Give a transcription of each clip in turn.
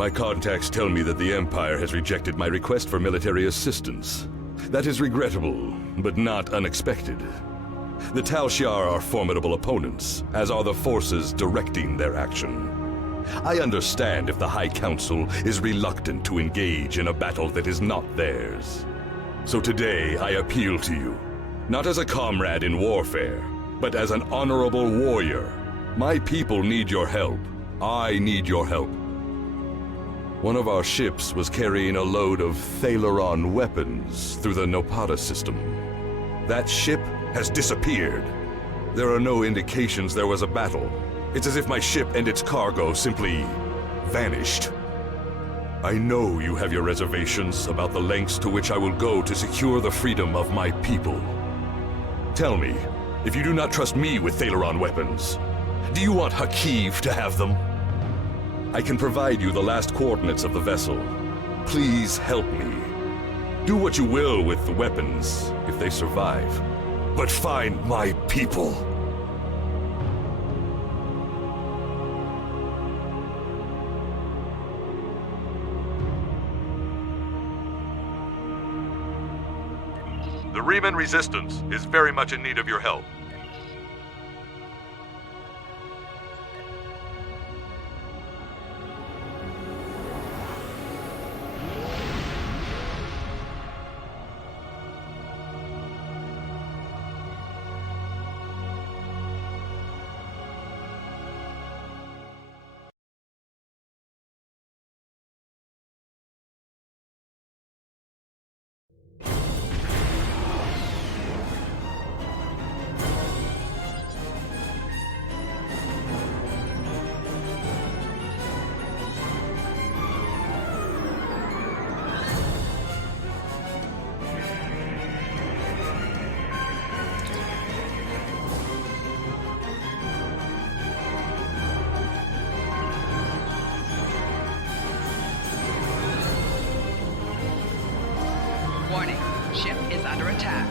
My contacts tell me that the Empire has rejected my request for military assistance. That is regrettable, but not unexpected. The Tal Shiar are formidable opponents, as are the forces directing their action. I understand if the High Council is reluctant to engage in a battle that is not theirs. So today I appeal to you, not as a comrade in warfare, but as an honorable warrior. My people need your help. I need your help. One of our ships was carrying a load of Thalaron weapons through the Nopata system. That ship has disappeared. There are no indications there was a battle. It's as if my ship and its cargo simply vanished. I know you have your reservations about the lengths to which I will go to secure the freedom of my people. Tell me, if you do not trust me with Thalaron weapons, do you want Harkeev to have them? I can provide you the last coordinates of the vessel. Please help me. Do what you will with the weapons, if they survive. But find my people. The Reman Resistance is very much in need of your help. Warning, ship is under attack.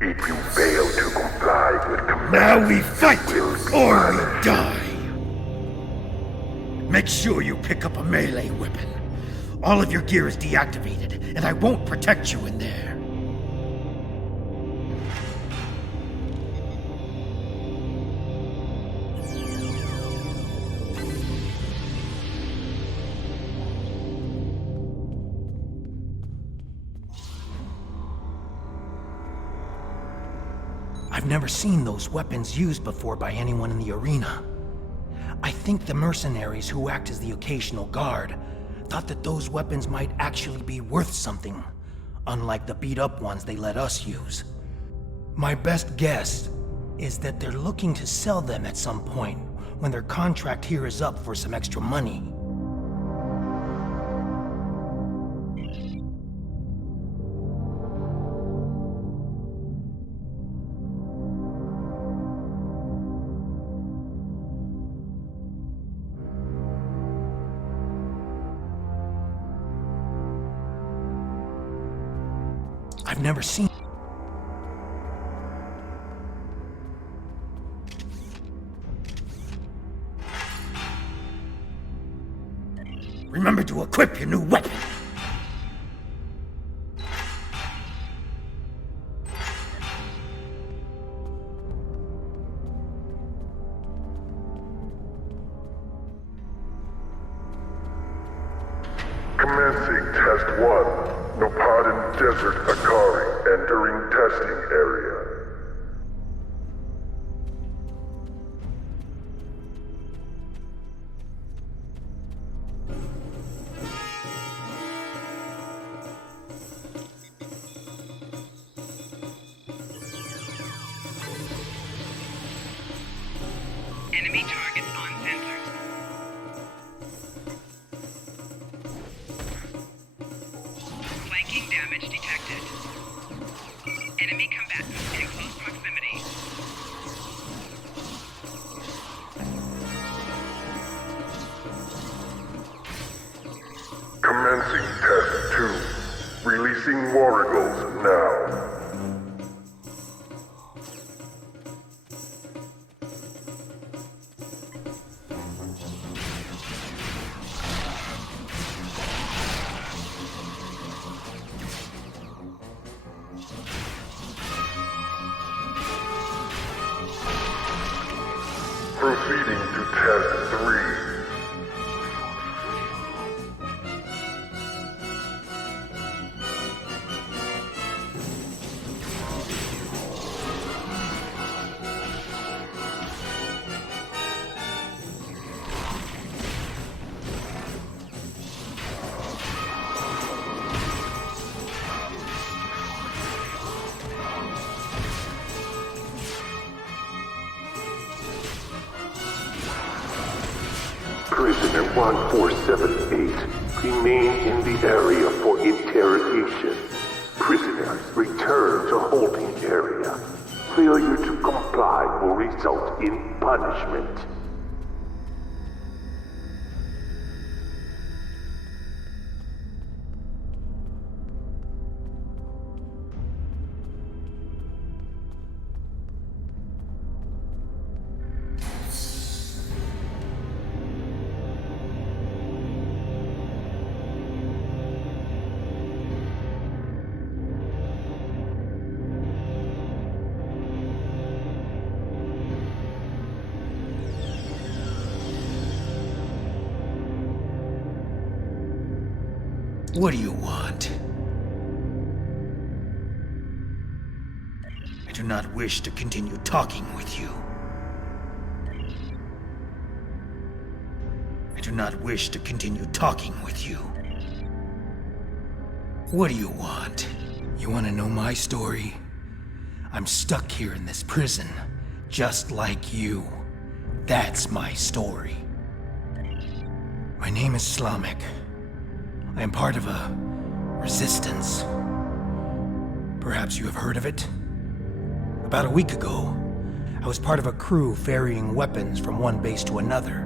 If you fail to comply with commands... Now we fight, or we die! Make sure you pick up a melee weapon. All of your gear is deactivated, and I won't protect you in there. I've never seen those weapons used before by anyone in the arena. I think the mercenaries who act as the occasional guard thought that those weapons might actually be worth something, unlike the beat-up ones they let us use. My best guess is that they're looking to sell them at some point when their contract here is up for some extra money. I've never seen... Remember to equip your new weapon! Commencing Test 1. Nopadan Desert Akari entering testing area. Enemy targets on sensors. Flanking damage detected. Enemy combatants in close proximity. Commencing Test 2. Releasing Warrigals now. Proceeding to Test 3. Prisoner 1478, remain in the area for interrogation. Prisoners, return to holding area. Failure to comply will result in punishment. What do you want? I do not wish to continue talking with you. I do not wish to continue talking with you. What do you want? You want to know my story? I'm stuck here in this prison, just like you. That's my story. My name is Slamek. I am part of a resistance. Perhaps you have heard of it? About a week ago, I was part of a crew ferrying weapons from one base to another.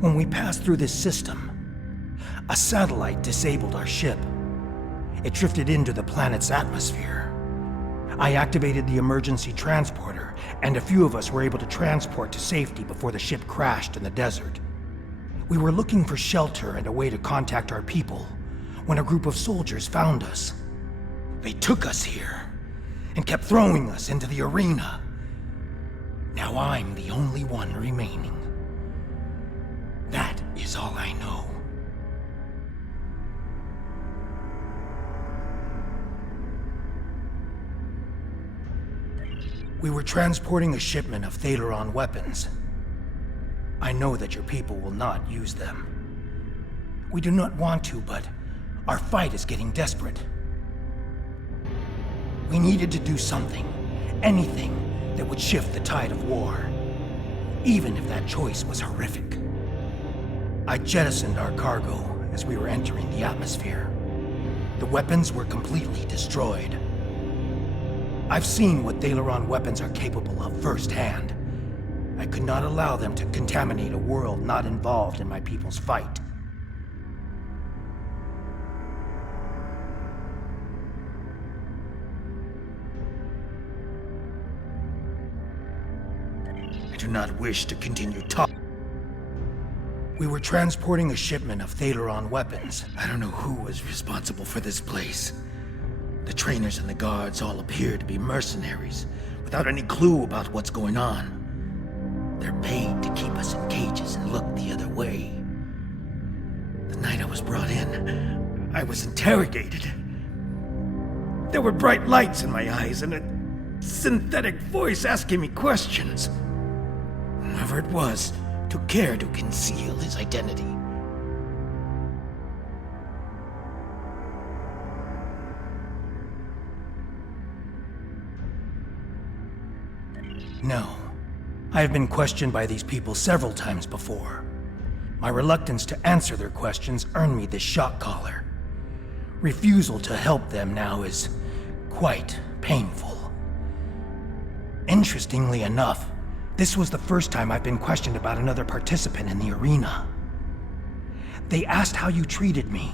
When we passed through this system, a satellite disabled our ship. It drifted into the planet's atmosphere. I activated the emergency transporter, and a few of us were able to transport to safety before the ship crashed in the desert. We were looking for shelter and a way to contact our people when a group of soldiers found us. They took us here and kept throwing us into the arena. Now I'm the only one remaining. That is all I know. We were transporting a shipment of Thalaron weapons. I know that your people will not use them. We do not want to, but our fight is getting desperate. We needed to do something, anything that would shift the tide of war, even if that choice was horrific. I jettisoned our cargo as we were entering the atmosphere. The weapons were completely destroyed. I've seen what Thalaron weapons are capable of firsthand. I could not allow them to contaminate a world not involved in my people's fight. I do not wish to continue talking. We were transporting a shipment of Thalaron weapons. I don't know who was responsible for this place. The trainers and the guards all appear to be mercenaries, without any clue about what's going on. They're paid to keep us in cages and look the other way. The night I was brought in, I was interrogated. There were bright lights in my eyes and a synthetic voice asking me questions. Whoever it was took care to conceal his identity. No. I have been questioned by these people several times before. My reluctance to answer their questions earned me this shock collar. Refusal to help them now is quite painful. Interestingly enough, this was the first time I've been questioned about another participant in the arena. They asked how you treated me,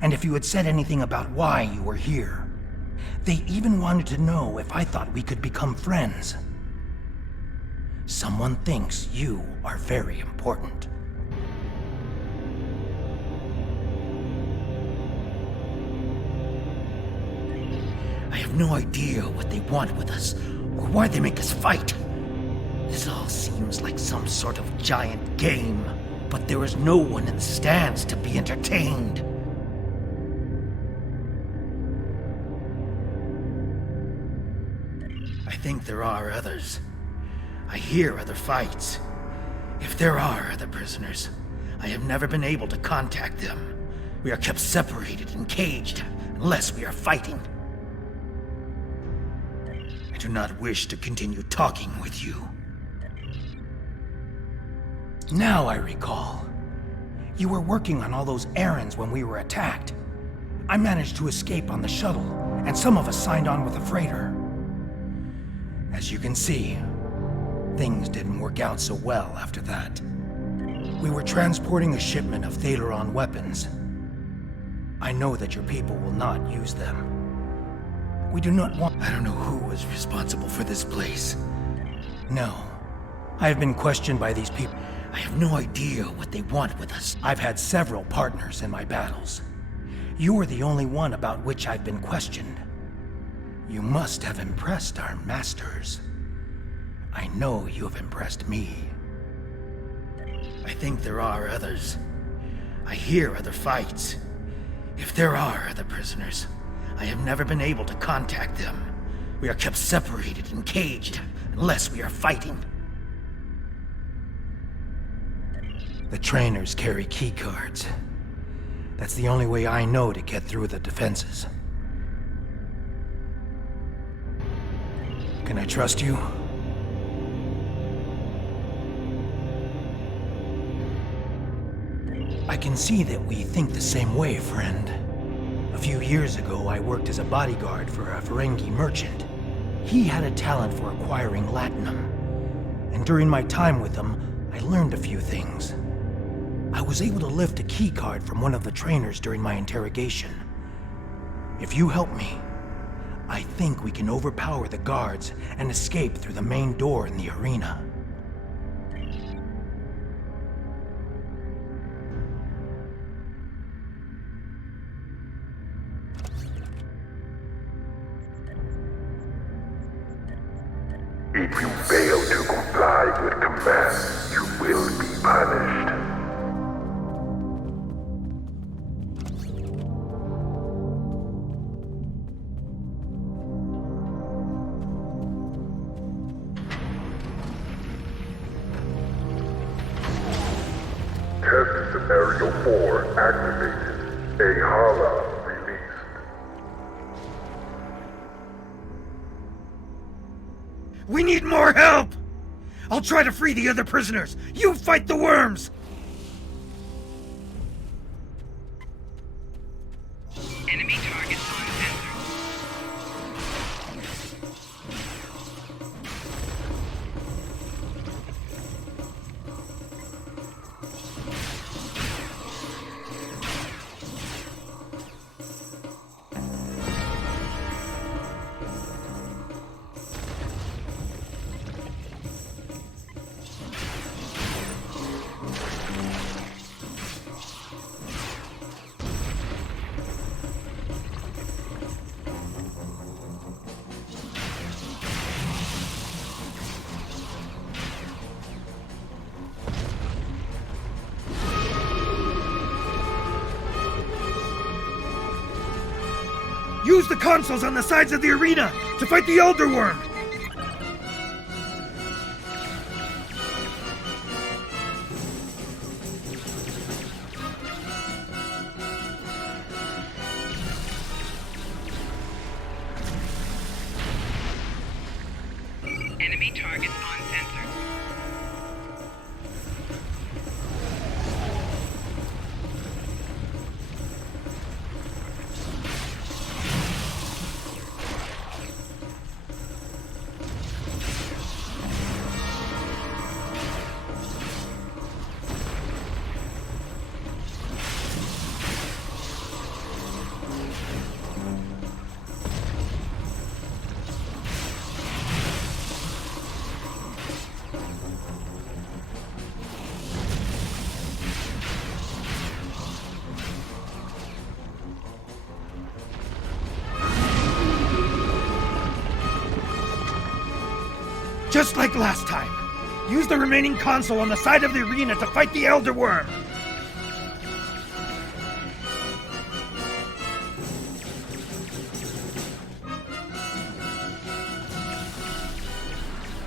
and if you had said anything about why you were here. They even wanted to know if I thought we could become friends. Someone thinks you are very important. I have no idea what they want with us, or why they make us fight. This all seems like some sort of giant game, but there is no one in the stands to be entertained. I think there are others. I hear other fights. If there are other prisoners, I have never been able to contact them. We are kept separated and caged unless we are fighting. I do not wish to continue talking with you. Now I recall. You were working on all those errands when we were attacked. I managed to escape on the shuttle, and some of us signed on with a freighter. As you can see, things didn't work out so well after that. We were transporting a shipment of Thalaron weapons. I know that your people will not use them. We do not want— I don't know who was responsible for this place. No. I have been questioned by these people. I have no idea what they want with us. I've had several partners in my battles. You are the only one about which I've been questioned. You must have impressed our masters. I know you have impressed me. I think there are others. I hear other fights. If there are other prisoners, I have never been able to contact them. We are kept separated and caged unless we are fighting. The trainers carry key cards. That's the only way I know to get through the defenses. Can I trust you? I can see that we think the same way, friend. A few years ago, I worked as a bodyguard for a Ferengi merchant. He had a talent for acquiring latinum, and during my time with him, I learned a few things. I was able to lift a key card from one of the trainers during my interrogation. If you help me, I think we can overpower the guards and escape through the main door in the arena. If you fail to comply with commands, you will be punished. Test Scenario 4 activated. A Hala released. We need more help! I'll try to free the other prisoners. You fight the worms! Enemy targets on sensors. Use the consoles on the sides of the arena to fight the Elder Worm! Enemy targets on sensors. Just like last time. Use the remaining console on the side of the arena to fight the Elder Worm.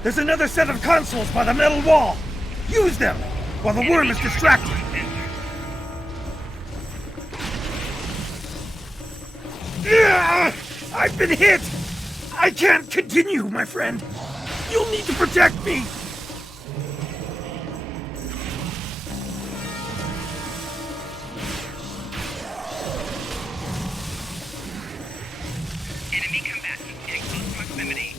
There's another set of consoles by the metal wall. Use them while the worm is distracted. I've been hit! I can't continue, my friend. You'll need to protect me! Enemy combatants in close proximity.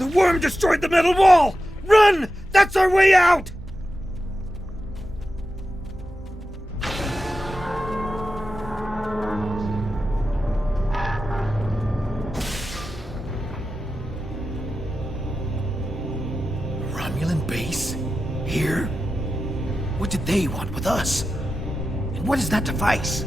The worm destroyed the metal wall! Run! That's our way out! Romulan base? Here? What did they want with us? And what is that device?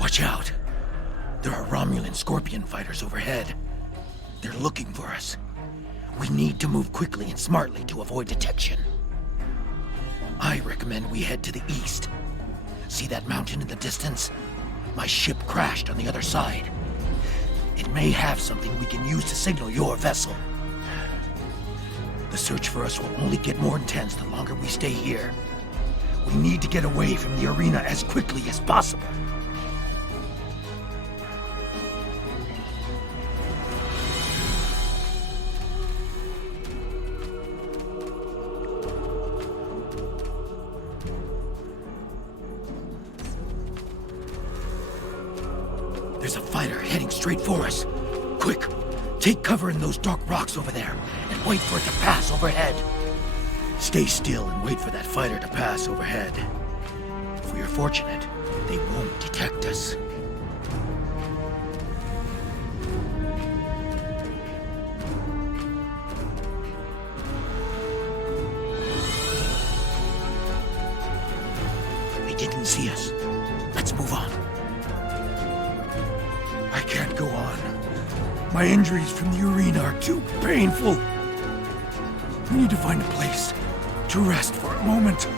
Watch out! There are Romulan Scorpion fighters overhead. They're looking for us. We need to move quickly and smartly to avoid detection. I recommend we head to the east. See that mountain in the distance? My ship crashed on the other side. It may have something we can use to signal your vessel. The search for us will only get more intense the longer we stay here. We need to get away from the arena as quickly as possible. There's a fighter heading straight for us. Quick, take cover in those dark rocks over there, and wait for it to pass overhead. Stay still and wait for that fighter to pass overhead. If we are fortunate, they won't detect us. They didn't see us. Let's move on. I can't go on. My injuries from the arena are too painful. We need to find a place to rest for a moment.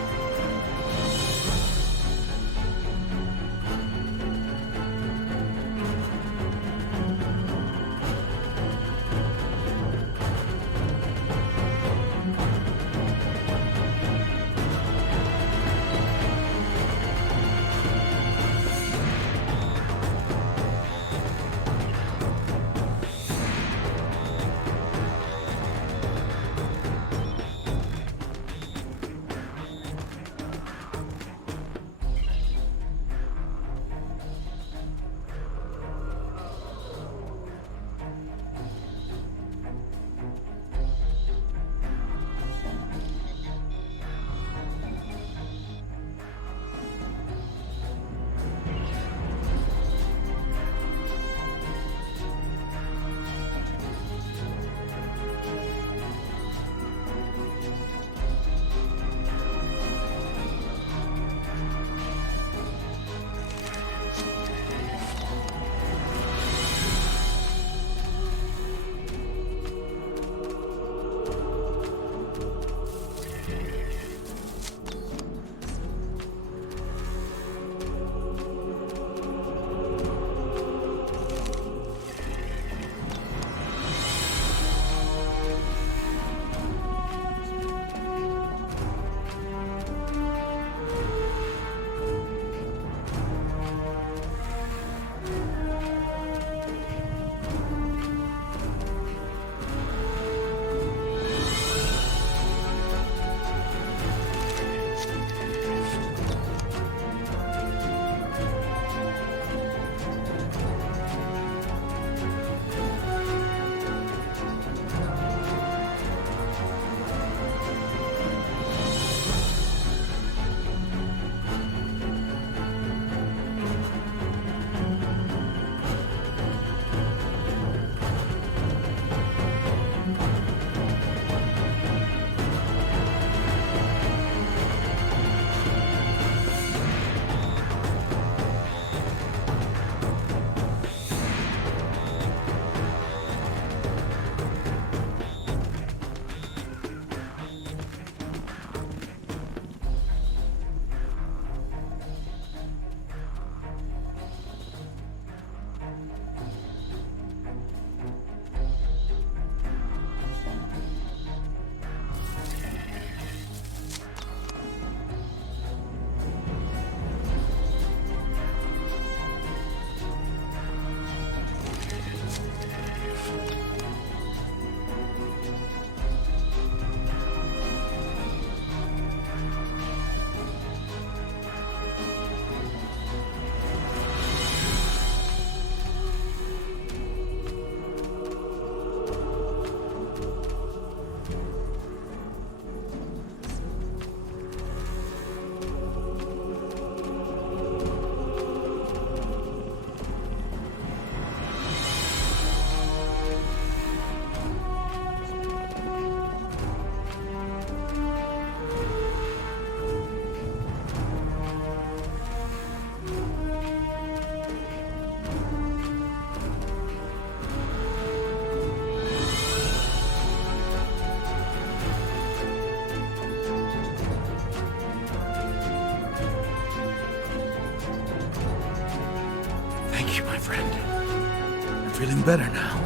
Feeling better now.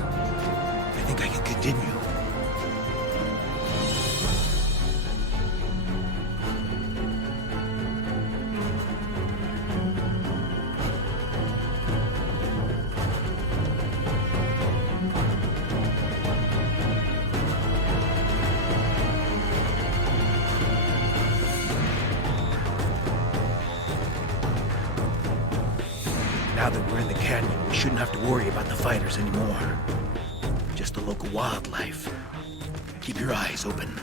I think I can continue. Now that we're in the canyon, we shouldn't have to worry about the fighters anymore. Just the local wildlife. Keep your eyes open.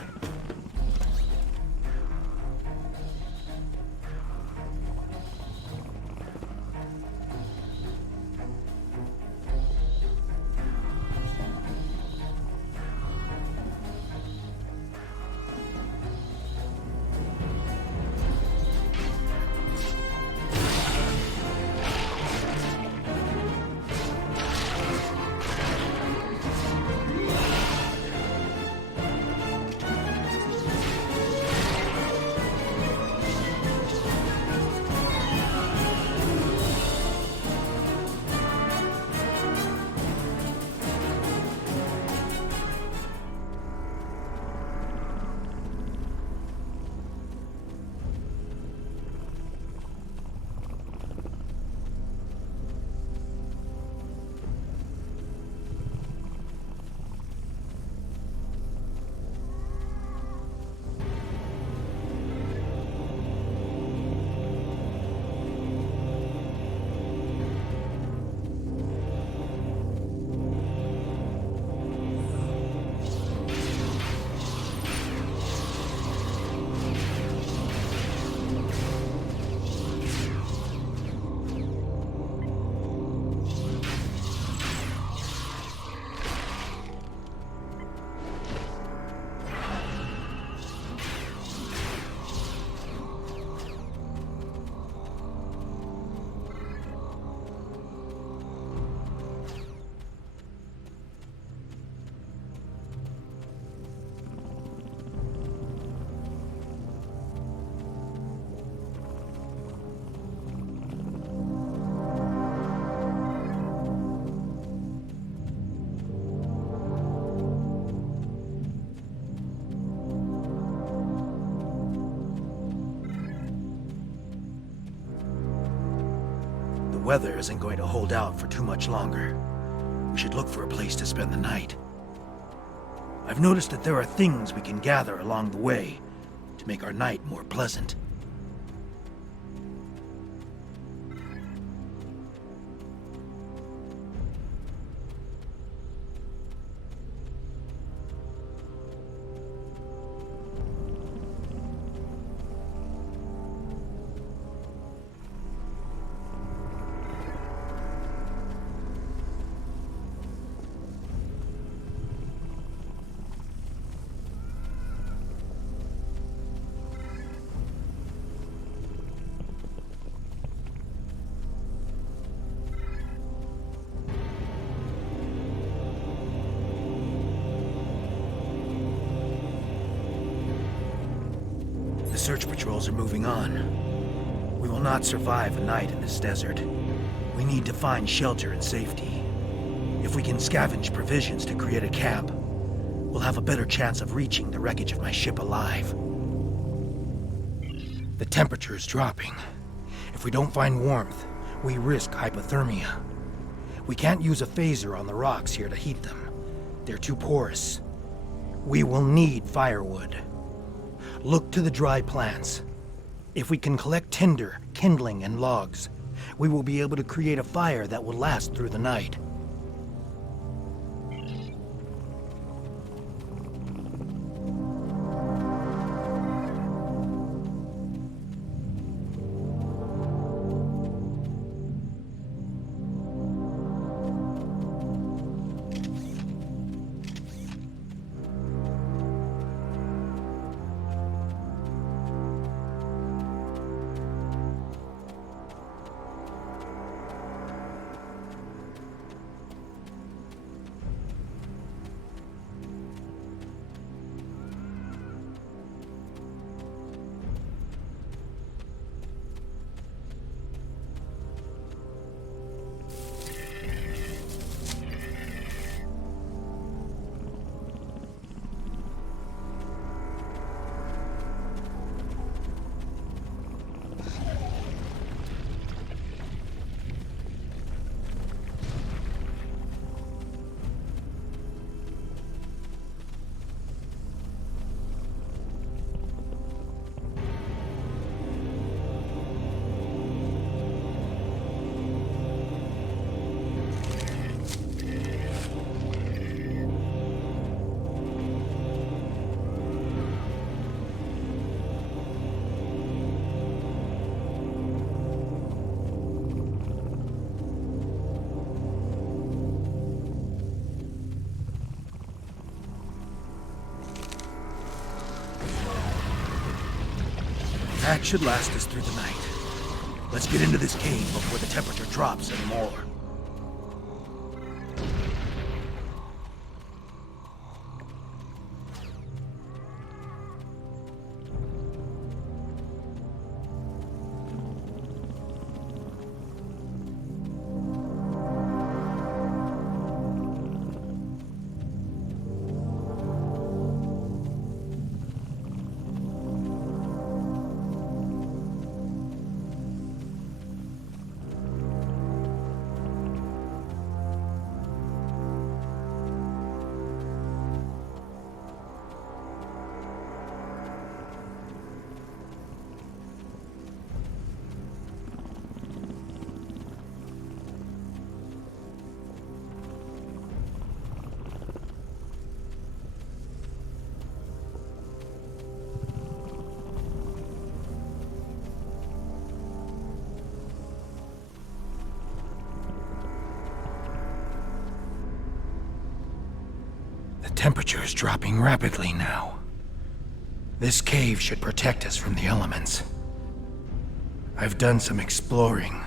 The weather isn't going to hold out for too much longer. We should look for a place to spend the night. I've noticed that there are things we can gather along the way to make our night more pleasant. The search patrols are moving on. We will not survive a night in this desert. We need to find shelter and safety. If we can scavenge provisions to create a camp, we'll have a better chance of reaching the wreckage of my ship alive. The temperature is dropping. If we don't find warmth, we risk hypothermia. We can't use a phaser on the rocks here to heat them. They're too porous. We will need firewood. Look to the dry plants. If we can collect tinder, kindling, and logs, we will be able to create a fire that will last through the night. That should last us through the night. Let's get into this cave before the temperature drops anymore. The temperature is dropping rapidly now. This cave should protect us from the elements. I've done some exploring.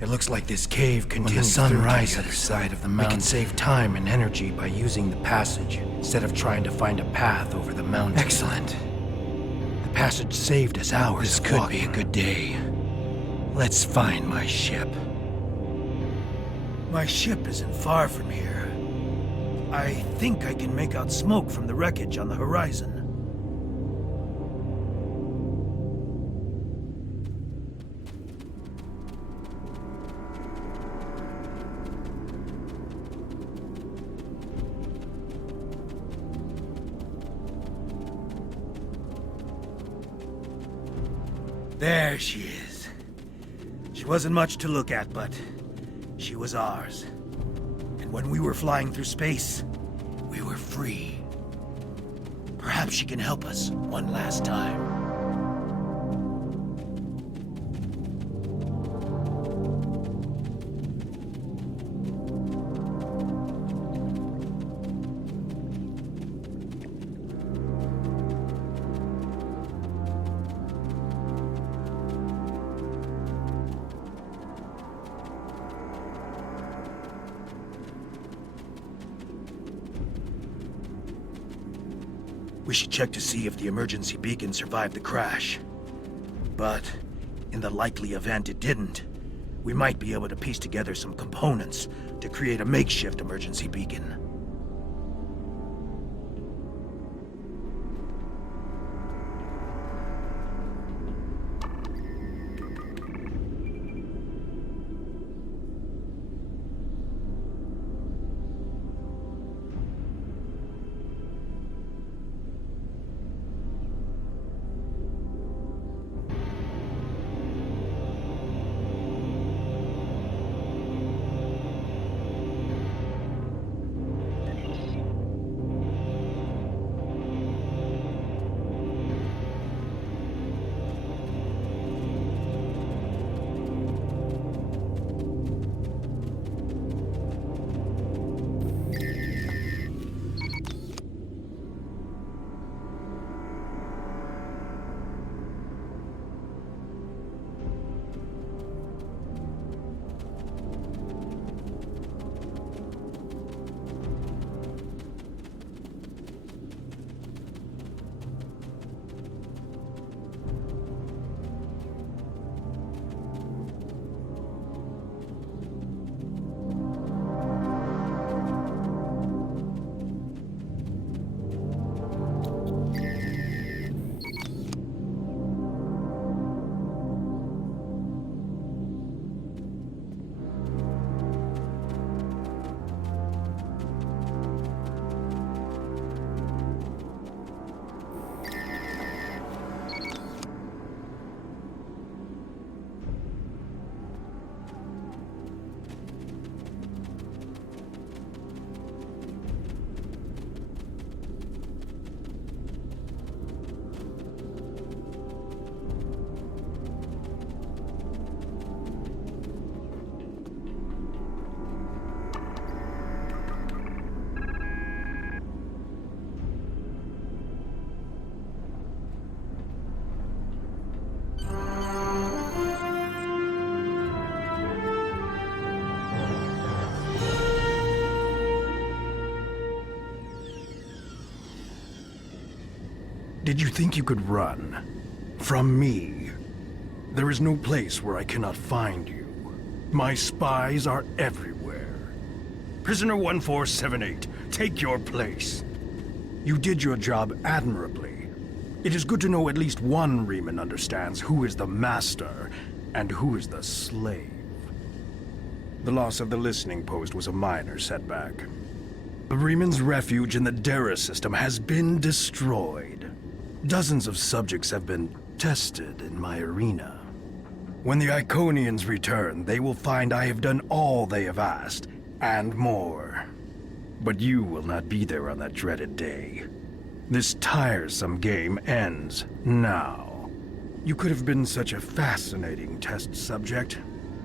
It looks like this cave continues. When the sun rises to the other side of the mountain, we can save time and energy by using the passage instead of trying to find a path over the mountain. Excellent. The passage saved us hours. This could be a good day. Let's find my ship. My ship isn't far from here. I think I can make out smoke from the wreckage on the horizon. There she is. She wasn't much to look at, but she was ours. And when we were flying through space, we were free. Perhaps she can help us one last time. We should check to see if the emergency beacon survived the crash. But, in the likely event it didn't, we might be able to piece together some components to create a makeshift emergency beacon. Did you think you could run? From me? There is no place where I cannot find you. My spies are everywhere. Prisoner 1478, take your place. You did your job admirably. It is good to know at least one Reman understands who is the master and who is the slave. The loss of the listening post was a minor setback. The Reman's refuge in the Dera system has been destroyed. Dozens of subjects have been tested in my arena. When the Iconians return, they will find I have done all they have asked, and more. But you will not be there on that dreaded day. This tiresome game ends now. You could have been such a fascinating test subject,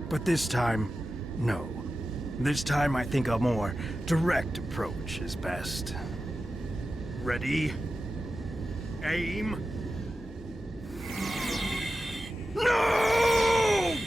but this time, no. This time I think a more direct approach is best. Ready? Aim. No!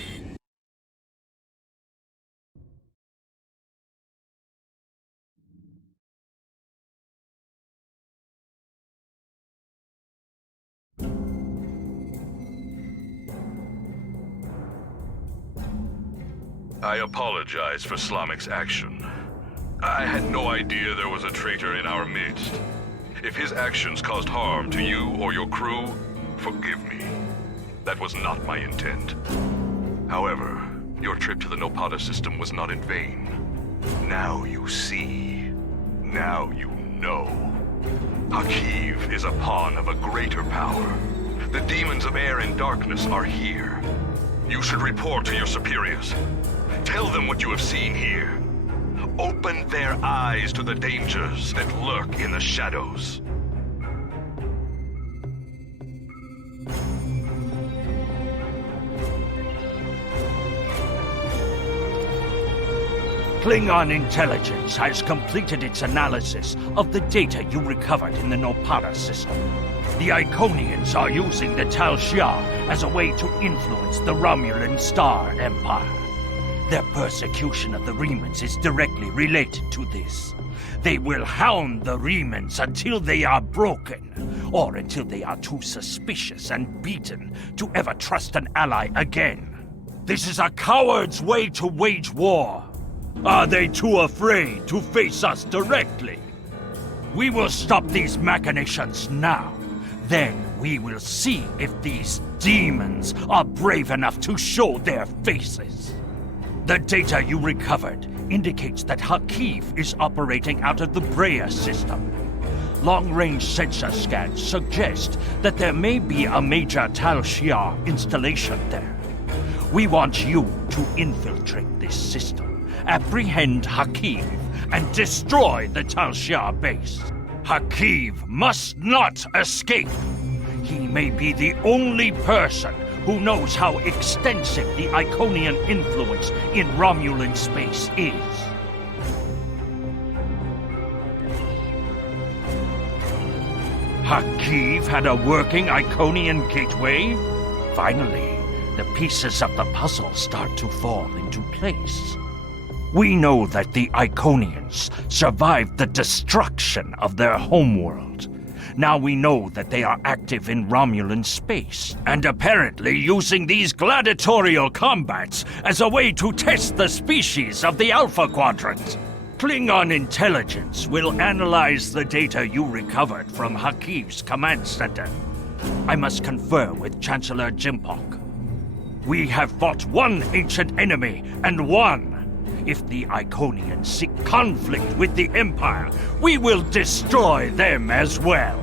I apologize for Slamic's action. I had no idea there was a traitor in our midst. If his actions caused harm to you or your crew, forgive me. That was not my intent. However, your trip to the Nopada system was not in vain. Now you see. Now you know. Harkeev is a pawn of a greater power. The demons of air and darkness are here. You should report to your superiors. Tell them what you have seen here. Open their eyes to the dangers that lurk in the shadows. Klingon intelligence has completed its analysis of the data you recovered in the Nopada system. The Iconians are using the Tal Shiar as a way to influence the Romulan Star Empire. Their persecution of the Remans is directly related to this. They will hound the Remans until they are broken, or until they are too suspicious and beaten to ever trust an ally again. This is a coward's way to wage war. Are they too afraid to face us directly? We will stop these machinations now. Then we will see if these demons are brave enough to show their faces. The data you recovered indicates that Harkeev is operating out of the Brea system. Long-range sensor scans suggest that there may be a major Tal Shiar installation there. We want you to infiltrate this system, apprehend Harkeev, and destroy the Tal Shiar base. Harkeev must not escape. He may be the only person who knows how extensive the Iconian influence in Romulan space is. Harkeev had a working Iconian gateway? Finally, the pieces of the puzzle start to fall into place. We know that the Iconians survived the destruction of their homeworld. Now we know that they are active in Romulan space, and apparently using these gladiatorial combats as a way to test the species of the Alpha Quadrant. Klingon intelligence will analyze the data you recovered from Harkeev's command center. I must confer with Chancellor Jimpok. We have fought one ancient enemy and won. If the Iconians seek conflict with the Empire, we will destroy them as well.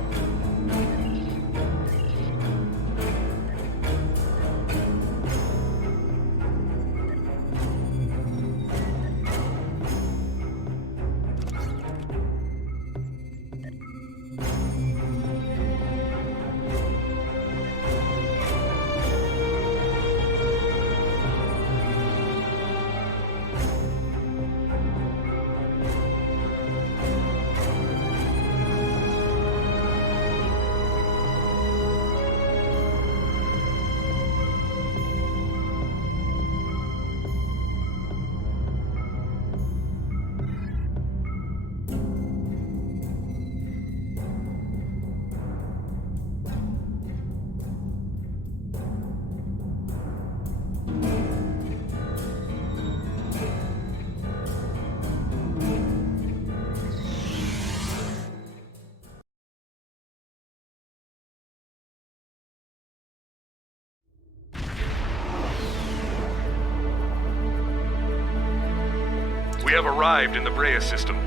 have arrived in the Brea system.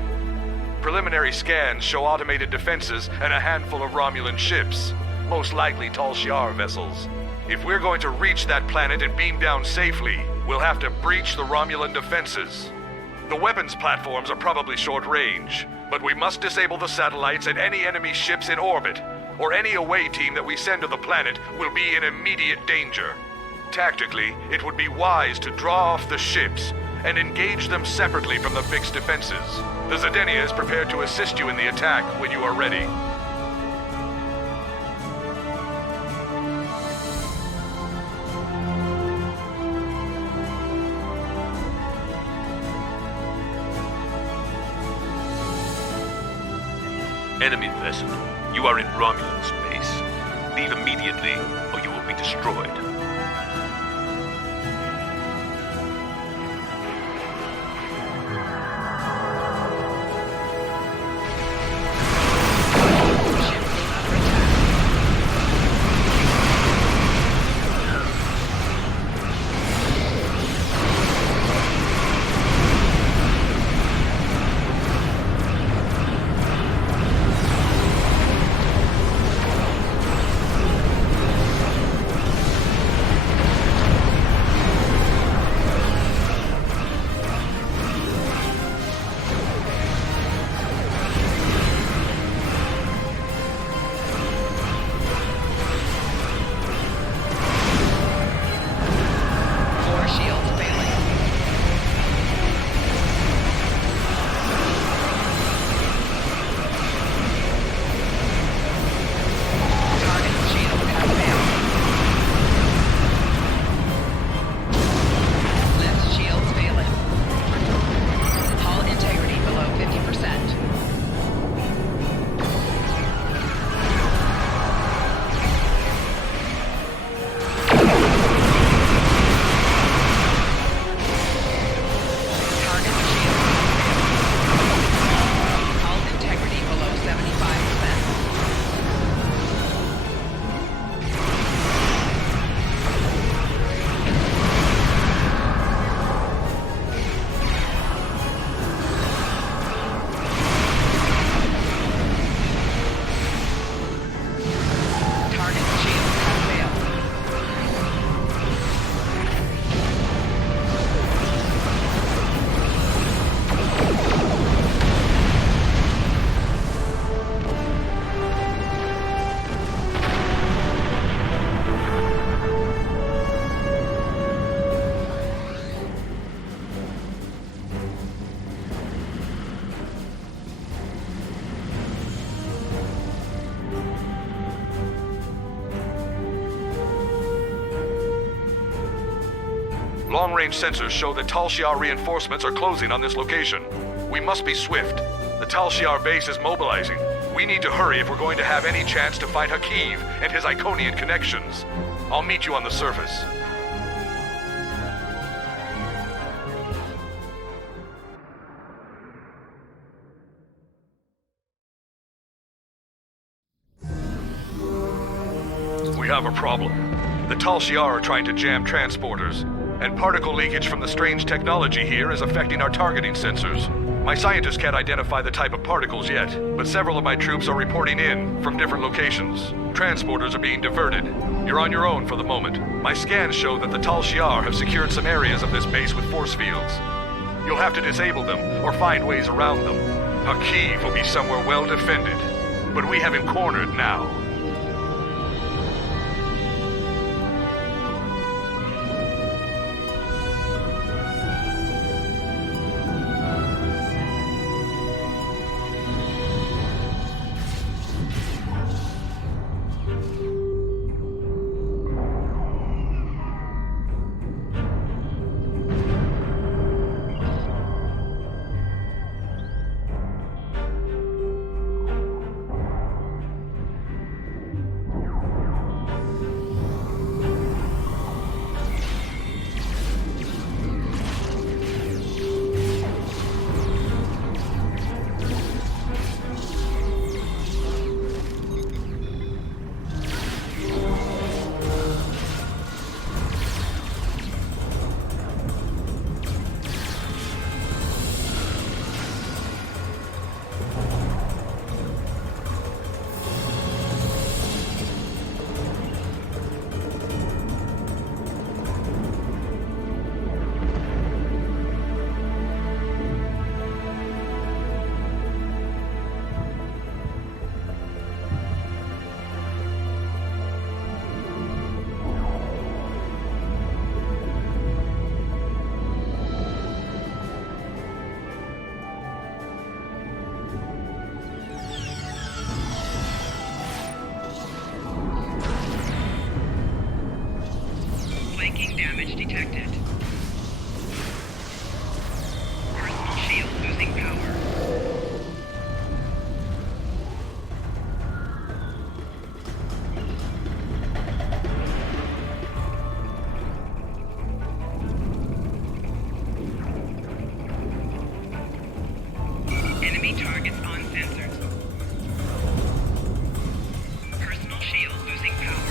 Preliminary scans show automated defenses and a handful of Romulan ships, most likely Tal Shiar vessels. If we're going to reach that planet and beam down safely, we'll have to breach the Romulan defenses. The weapons platforms are probably short range, but we must disable the satellites and any enemy ships in orbit, or any away team that we send to the planet will be in immediate danger. Tactically, it would be wise to draw off the ships and engage them separately from the fixed defenses. The Zedenia is prepared to assist you in the attack when you are ready. Enemy vessel, you are in Romulan space. Leave immediately, or you will be destroyed. Long-range sensors show that Tal Shiar reinforcements are closing on this location. We must be swift. The Tal Shiar base is mobilizing. We need to hurry if we're going to have any chance to find Harkeev and his Iconian connections. I'll meet you on the surface. We have a problem. The Tal Shiar are trying to jam transporters, and particle leakage from the strange technology here is affecting our targeting sensors. My scientists can't identify the type of particles yet, but several of my troops are reporting in from different locations. Transporters are being diverted. You're on your own for the moment. My scans show that the Tal Shiar have secured some areas of this base with force fields. You'll have to disable them, or find ways around them. Harkeev will be somewhere well defended, but we have him cornered now. damage detected. Personal shield losing power. Enemy targets on sensors. Personal shield losing power.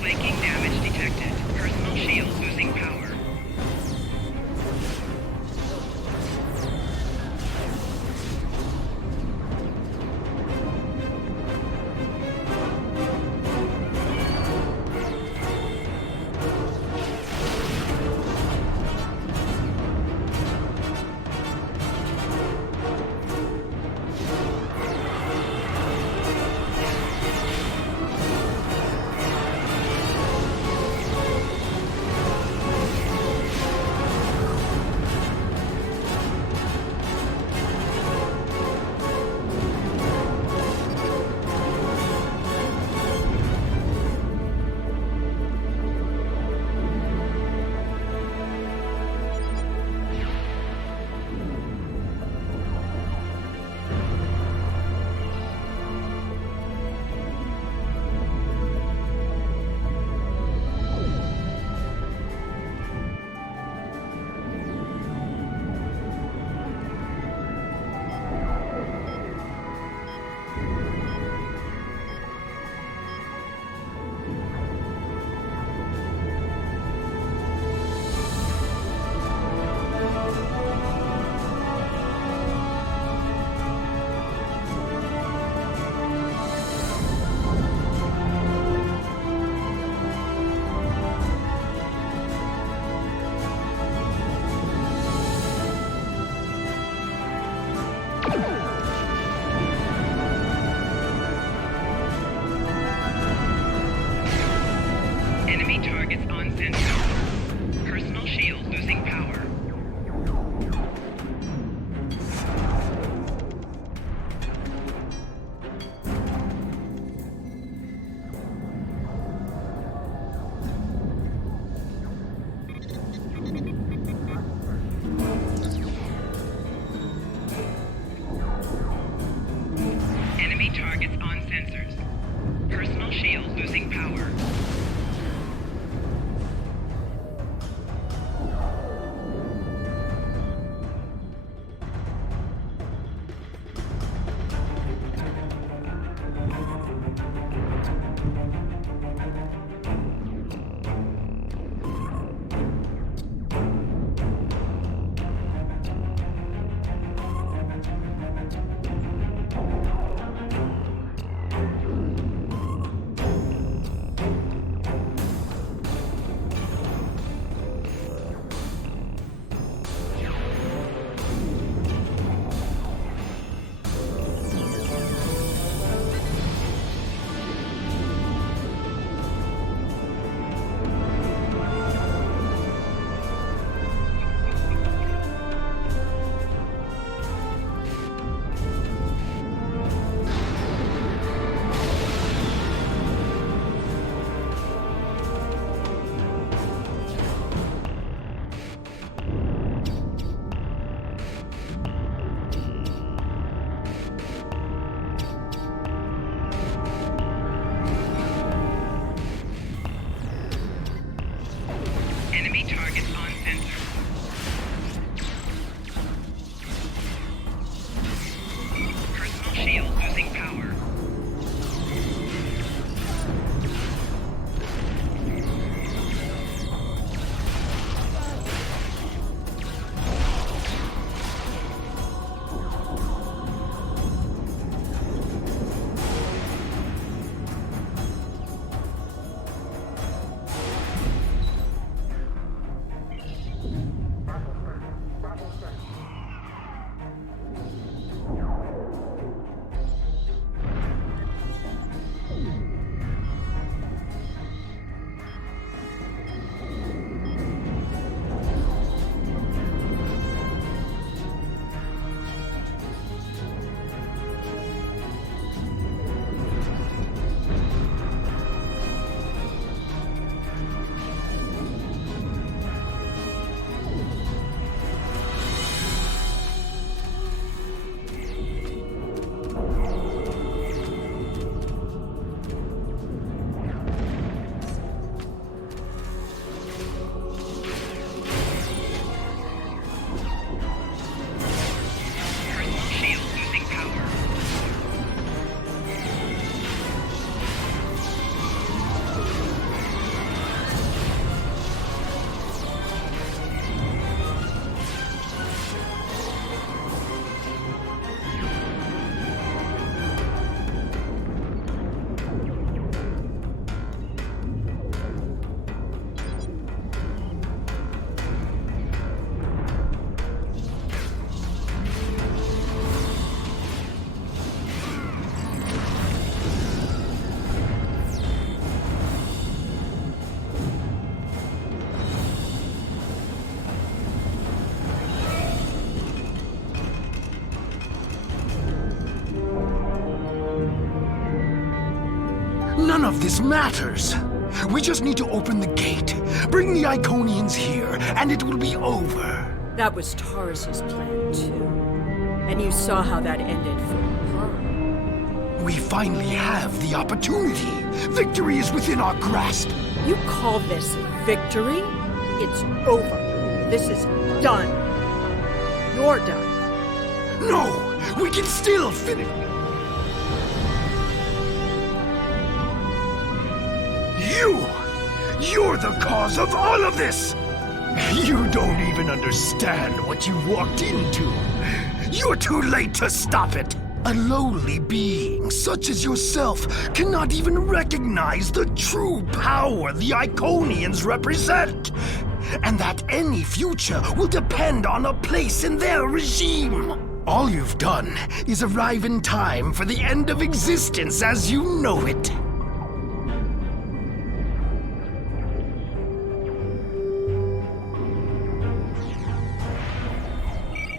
Flanking damage detected. Personal shield losing power. Enemy targets on sensor. Personal shield losing power. Enemy targets on sensors. Personal shield losing power. None of this matters. We just need to open the gate, bring the Iconians here, and it will be over. That was Taurus's plan, too. And you saw how that ended for her. We finally have the opportunity. Victory is within our grasp. You call this victory? It's over. This is done. You're done. No! We can still finish. You're the cause of all of this! You don't even understand what you walked into. You're too late to stop it. A lowly being such as yourself cannot even recognize the true power the Iconians represent. And that any future will depend on a place in their regime. All you've done is arrive in time for the end of existence as you know it.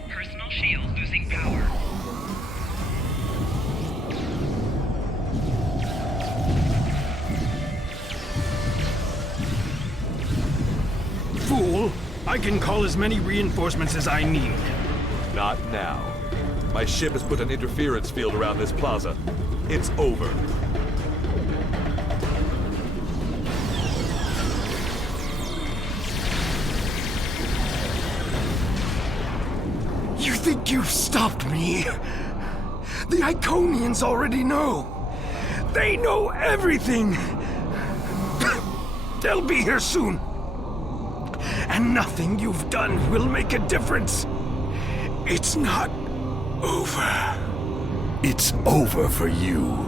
Personal shield losing power. Fool! I can call as many reinforcements as I need. Not now. My ship has put an interference field around this plaza. It's over. You think you've stopped me? The Iconians already know. They know everything. They'll be here soon. And nothing you've done will make a difference. It's not over. It's over for you.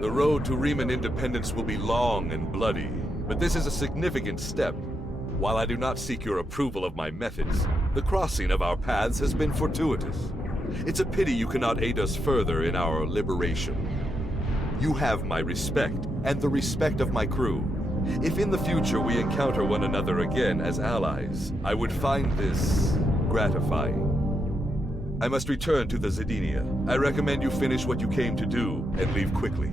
The road to Reman independence will be long and bloody, but this is a significant step. While I do not seek your approval of my methods, the crossing of our paths has been fortuitous. It's a pity you cannot aid us further in our liberation. You have my respect, and the respect of my crew. If in the future we encounter one another again as allies, I would find this gratifying. I must return to the Zedinia. I recommend you finish what you came to do and leave quickly.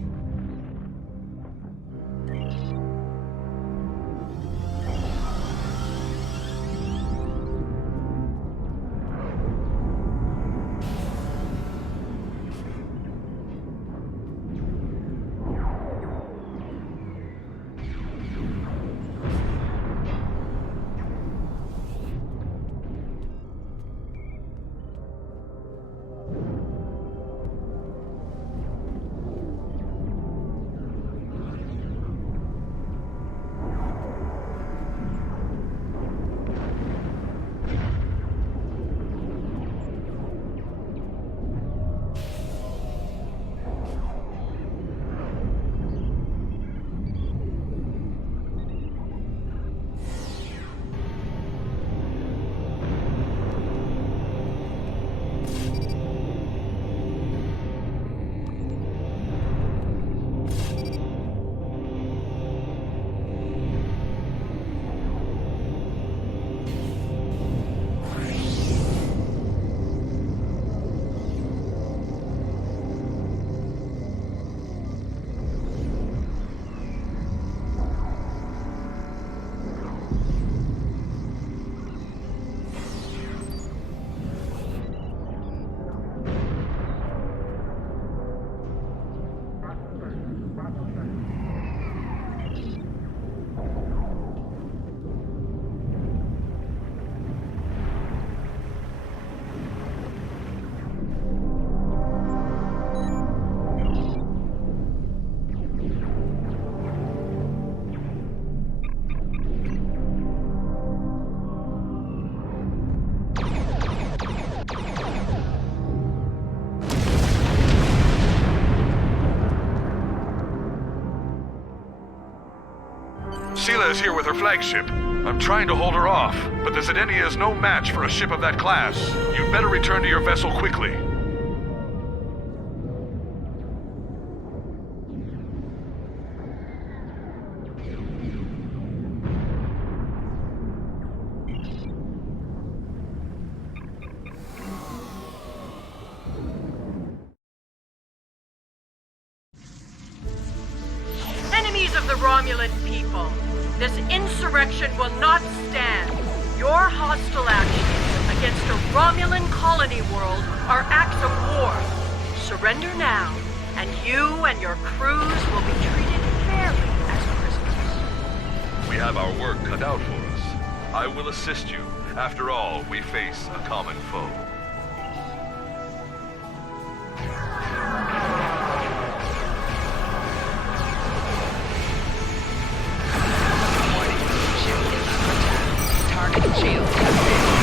Sheila is here with her flagship. I'm trying to hold her off, but the Zedenia is no match for a ship of that class. You'd better return to your vessel quickly. Enemies of the Romulan people, this insurrection will not stand. Your hostile actions against a Romulan colony world are acts of war. Surrender now, and you and your crews will be treated fairly as prisoners. We have our work cut out for us. I will assist you. After all, we face a common foe. Shield activated.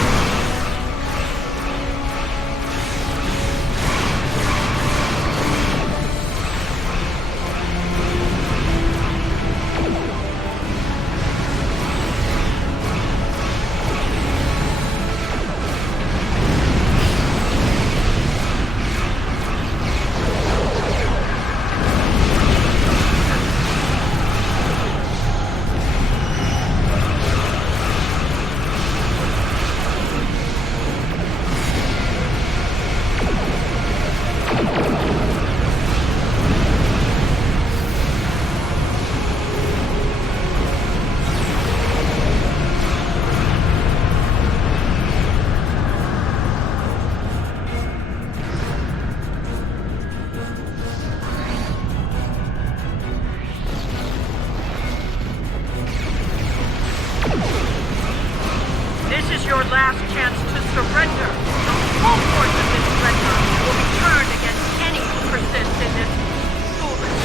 Your last chance to surrender. The full force of this surrender will be turned against any who persist in this foolish.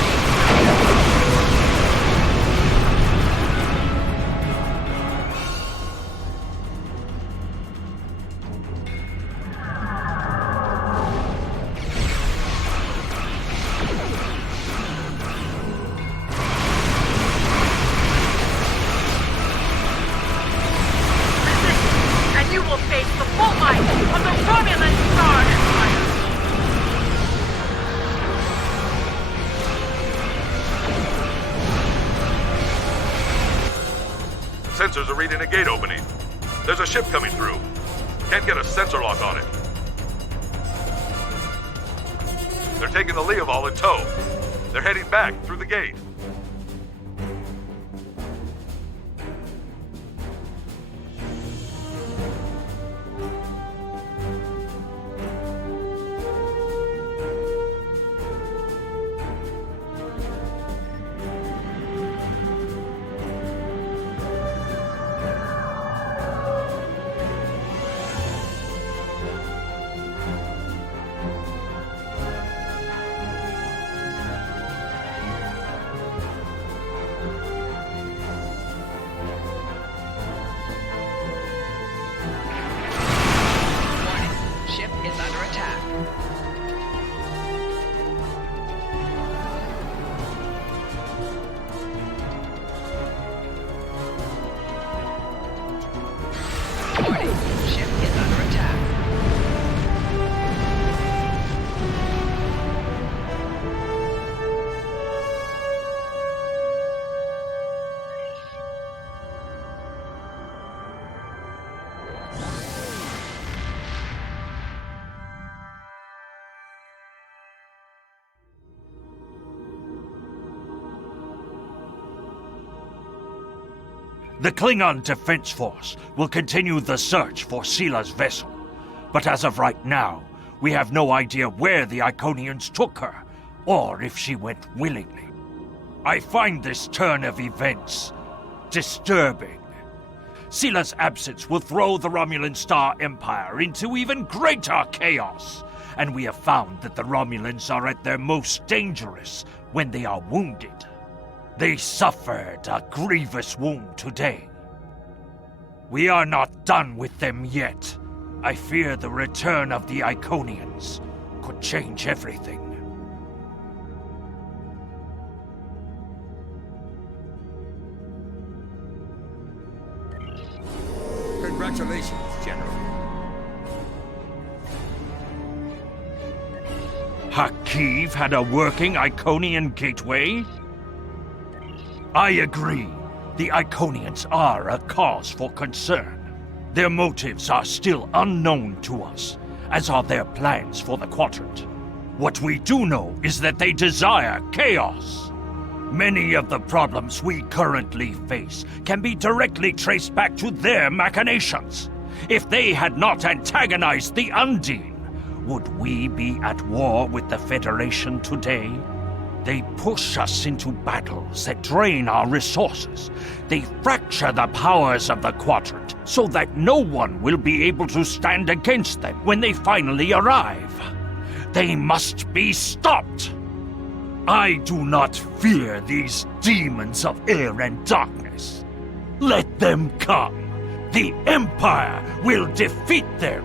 Sensors are reading a gate opening. There's a ship coming through. Can't get a sensor lock on it. They're taking the Leoval in tow. They're heading back through the gate. The Klingon Defense Force will continue the search for Sila's vessel. But as of right now, we have no idea where the Iconians took her, or if she went willingly. I find this turn of events disturbing. Sila's absence will throw the Romulan Star Empire into even greater chaos, and we have found that the Romulans are at their most dangerous when they are wounded. They suffered a grievous wound today. We are not done with them yet. I fear the return of the Iconians could change everything. Congratulations, General. Harkeev had a working Iconian gateway? I agree. The Iconians are a cause for concern. Their motives are still unknown to us, as are their plans for the Quadrant. What we do know is that they desire chaos. Many of the problems we currently face can be directly traced back to their machinations. If they had not antagonized the Undine, would we be at war with the Federation today? They push us into battles that drain our resources. They fracture the powers of the Quadrant so that no one will be able to stand against them when they finally arrive. They must be stopped! I do not fear these demons of air and darkness. Let them come. The Empire will defeat them.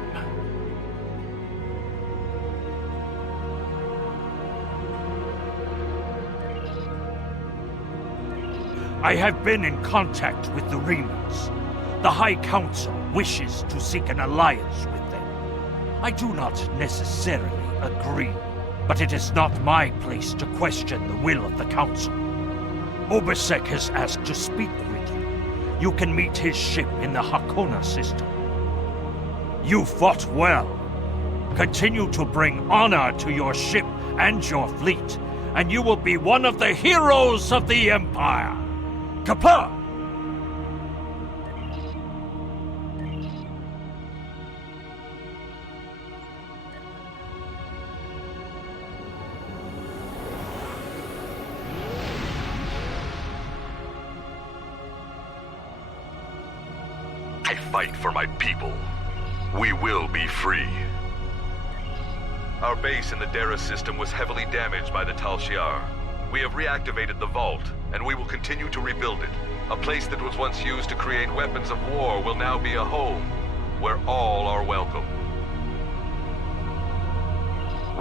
I have been in contact with the Remans. The High Council wishes to seek an alliance with them. I do not necessarily agree, but it is not my place to question the will of the Council. Obisek has asked to speak with you. You can meet his ship in the Hakona system. You fought well. Continue to bring honor to your ship and your fleet, and you will be one of the heroes of the Empire. Kapla! I fight for my people. We will be free. Our base in the Dara system was heavily damaged by the Tal Shiar. We have reactivated the vault, and we will continue to rebuild it. A place that was once used to create weapons of war will now be a home, where all are welcome.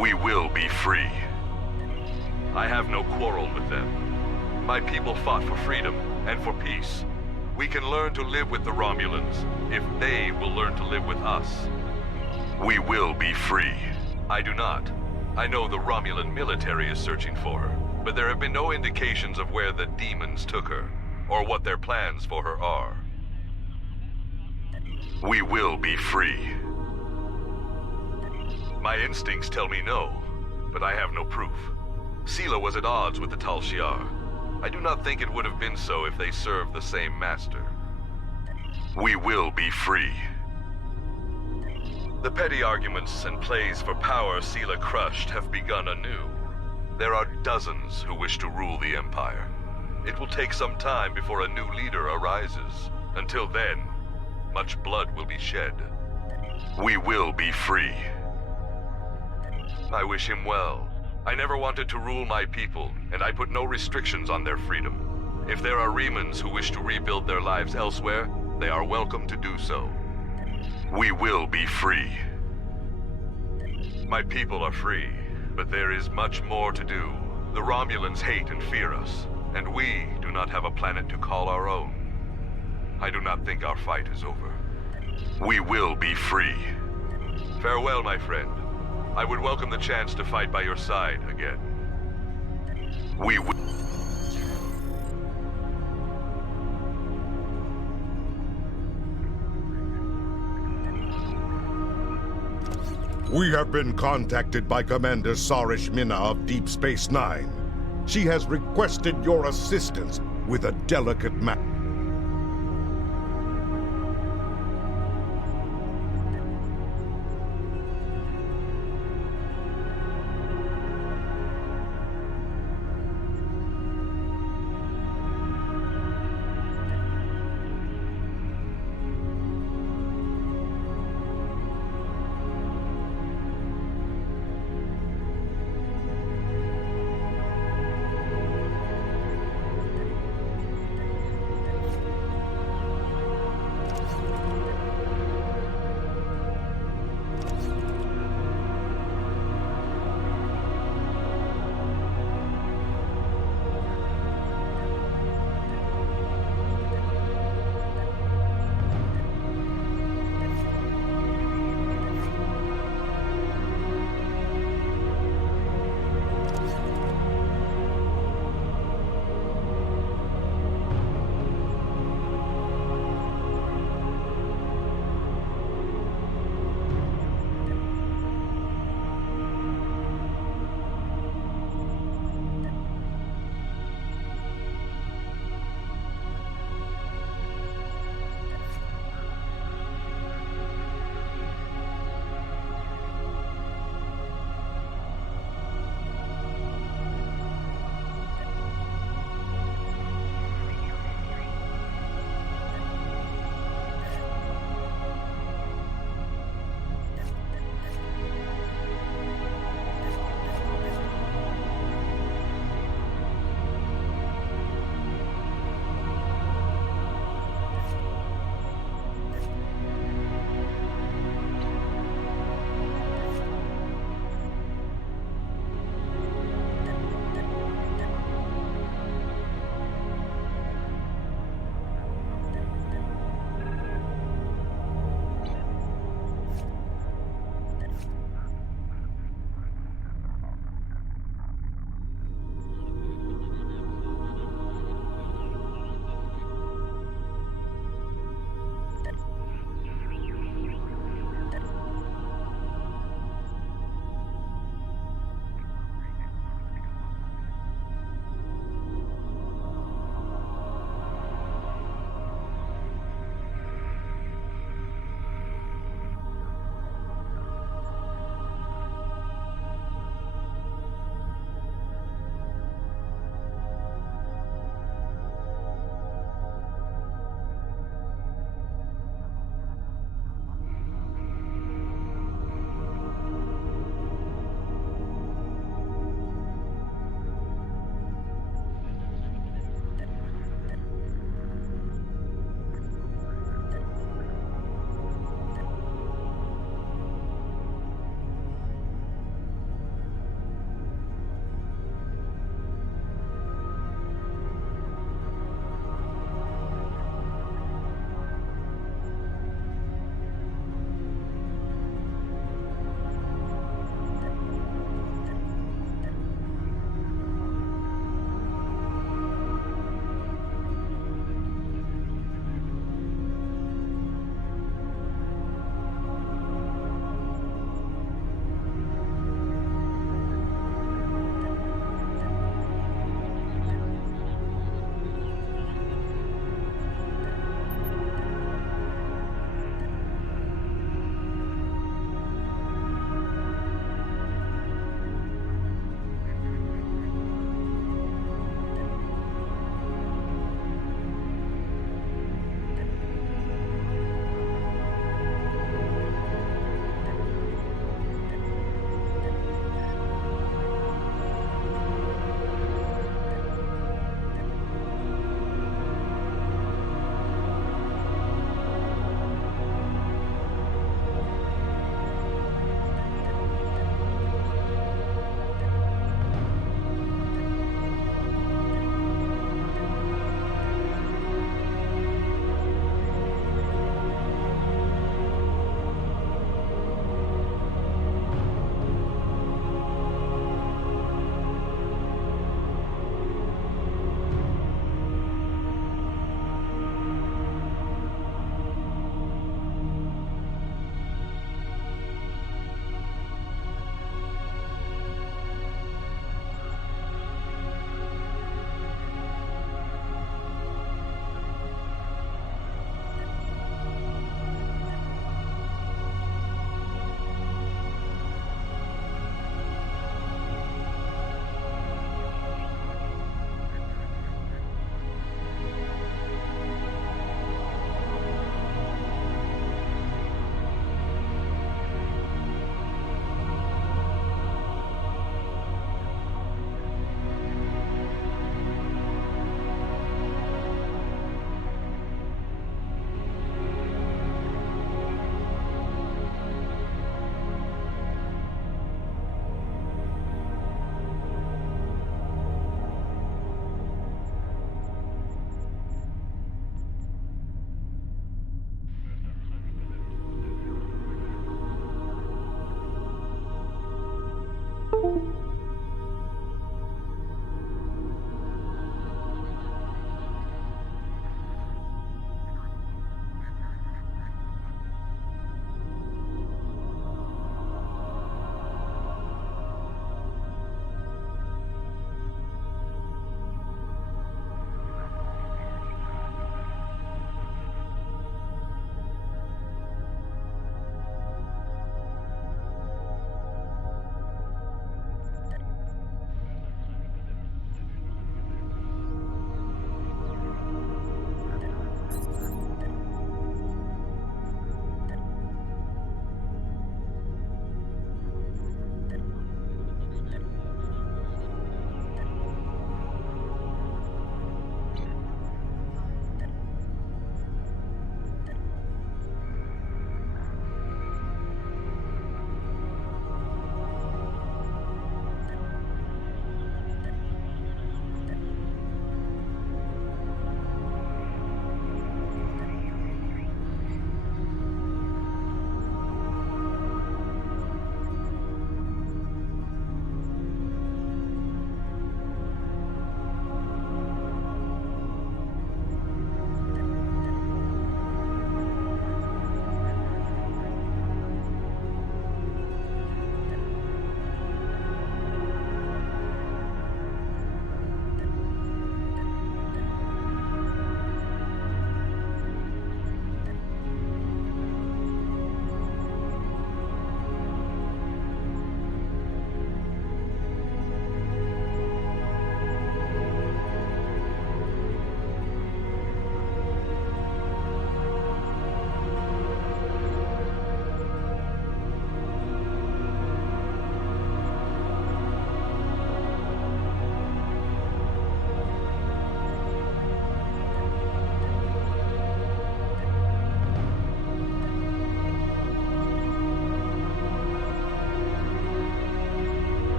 We will be free. I have no quarrel with them. My people fought for freedom and for peace. We can learn to live with the Romulans, if they will learn to live with us. We will be free. I do not. I know the Romulan military is searching for her, but there have been no indications of where the demons took her, or what their plans for her are. We will be free. My instincts tell me no, but I have no proof. Sela was at odds with the Tal Shiar. I do not think it would have been so if they served the same master. We will be free. The petty arguments and plays for power Sela crushed have begun anew. There are dozens who wish to rule the Empire. It will take some time before a new leader arises. Until then, much blood will be shed. We will be free. I wish him well. I never wanted to rule my people, and I put no restrictions on their freedom. If there are Remans who wish to rebuild their lives elsewhere, they are welcome to do so. We will be free. My people are free, but there is much more to do. The Romulans hate and fear us, and we do not have a planet to call our own. I do not think our fight is over. We will be free. Farewell, my friend. I would welcome the chance to fight by your side again. We will... We have been contacted by Commander Sarish Minna of Deep Space Nine. She has requested your assistance with a delicate matter.